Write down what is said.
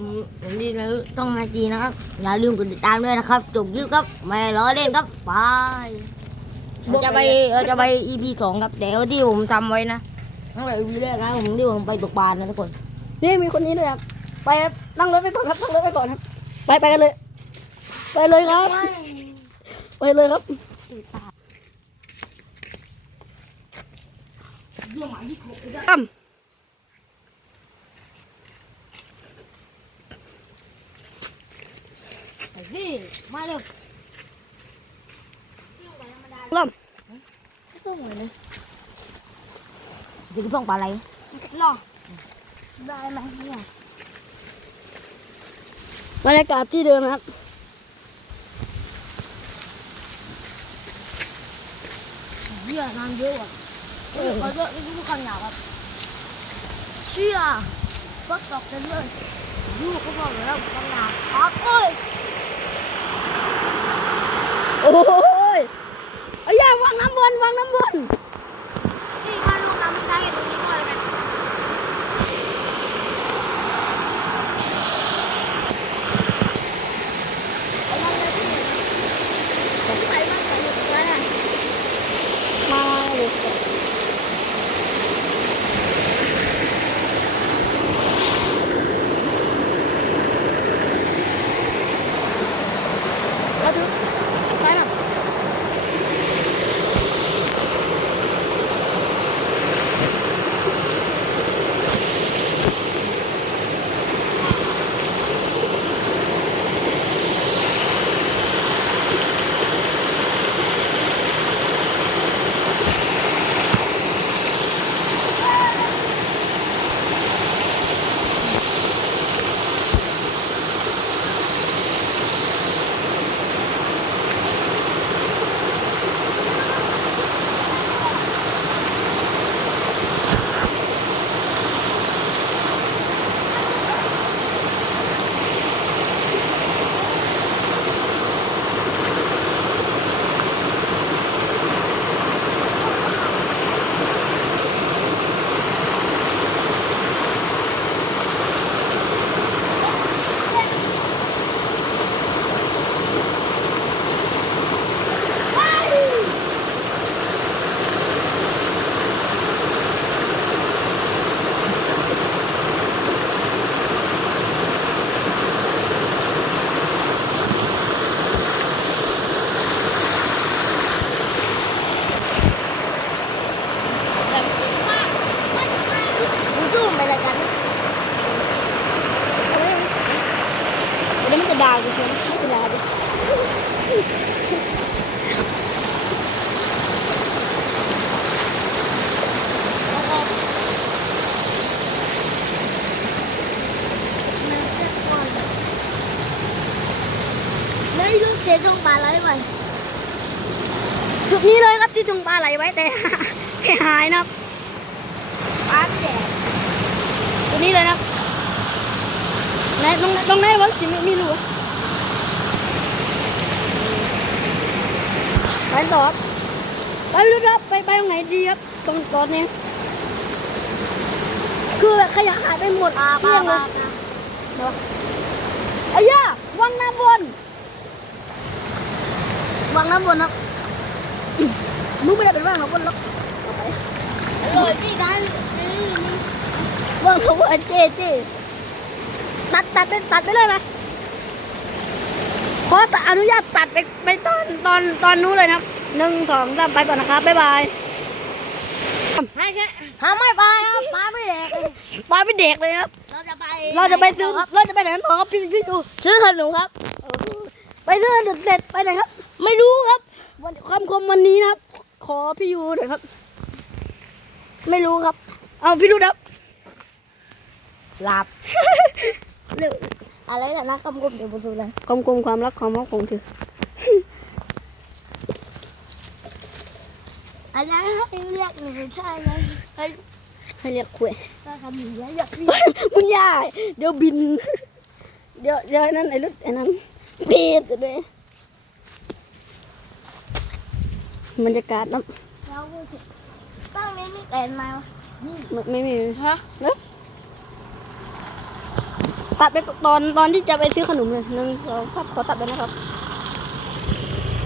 ผมผมดีนะต้องมาจีนะครับ อย่าลืมกดติดตามด้วยนะครับ จบยิวครับ ไม่ล้อเล่นครับบายเราจะไปเราจะไป EP สองครับแต่ว่าที่ผมทำไว้นะตั้งแต่ EP แรกนะผมที่ผมไปตกปลานะทุกคน นี่มีคนนี้ด้วยครับ ไปครับนั่งรถไปก่อนครับนั่งรถไปก่อนครับ ไปไปกันเลย ไปเลยครับ ไปเลยครับตั้ม มาเร็วเริ่มต้องเลยนะจะต้องปลาอะไรรอได้ไหมเนี่ยบรรยากาศที่เดิมนะครับเยอะน้ำเยอะอะเออเขาเยอะนี่ทุกคนหนาวครับเชื่อก็ตกกันเลยยูเขาบอกแล้วกันหนาวครับเอ้ย โอ้ยเอาอย่าวางน้ำวนวางน้ำวนถ้าลูกน้ำไม่ใช่ตรงนี้ก็เลยกัน มาเลยแล้วดูไปหน่อย มึงสู้ไปเลยกัน เดี๋ยวมันจด่ากูใช่ไหมไม่เป็นไรเสียตรงปลาอะไรไปจุดนี้เลยครับที่จุงปลาไหลไว้แต่แต่หายนะครับปลาแดดจุดนี้เลยนะครับ ไหนตรงไหนตรงไหนวะจิไม่ไม่รู้อะไปต่อครับไปไม่รู้ครับไปไปตรงไหนดีครับตรงตอนนี้ คือแบบขยะหายไปหมดปลาปเกลี้ลายงปเลลายเนาะไอ้ย่าวังน้ำวนวางน้ำบนครับมึงไม่ได้เป็นว่างน้ำวนหรอกอร่อยที่ร้านนี่นี่ว่างน้ำวนเจ๊เจ๊ ตัดตัดไปตัดไปเลยไหมขอแต่อนุญาตตัดไปไปตอนตอนตอนนู้นเลยนะครับหนึ่งสองสามไปก่อนนะครับบ๊ายบายให้แค่หาไม่ปลาครับปลาไม่แดกเลยปลาไปเด็กเลยครับ เราจะไปเราจะไปซื้อเราจะไปไหนกันต่อครับพี่พี่ดูซื้อขนมครับ ไปซื้อขนมเสร็จไปไหนครับ ไม่รู้ครับวันความคมวันนี้นะครับ ขอพี่ยูหน่อยครับ ไม่รู้ครับ เอาพี่รู้ครับหลับ เร็วอะไรกันนะคำคมเดี๋ยวผมดูเลยคำคมความรักความมั่นคงคืออะไรให้เรียกหนูใช่ไหมให้ให้เรียกคุยถ้าทำอย่างนี้อยากพี่มึงอย่าเดี๋ยวบิน เดี๋ยวเดี๋ยวไอ้นั่นไอ้รถไอ้นั่นเบีดเลยบรรยากาศนะเราตั้งนี้มีแต่มาไม่ไม่มีฮะนะ ตัดไปตอนตอนที่จะไปซื้อขนมเลยหนึ่งสองครับขอตัดไปนะครับ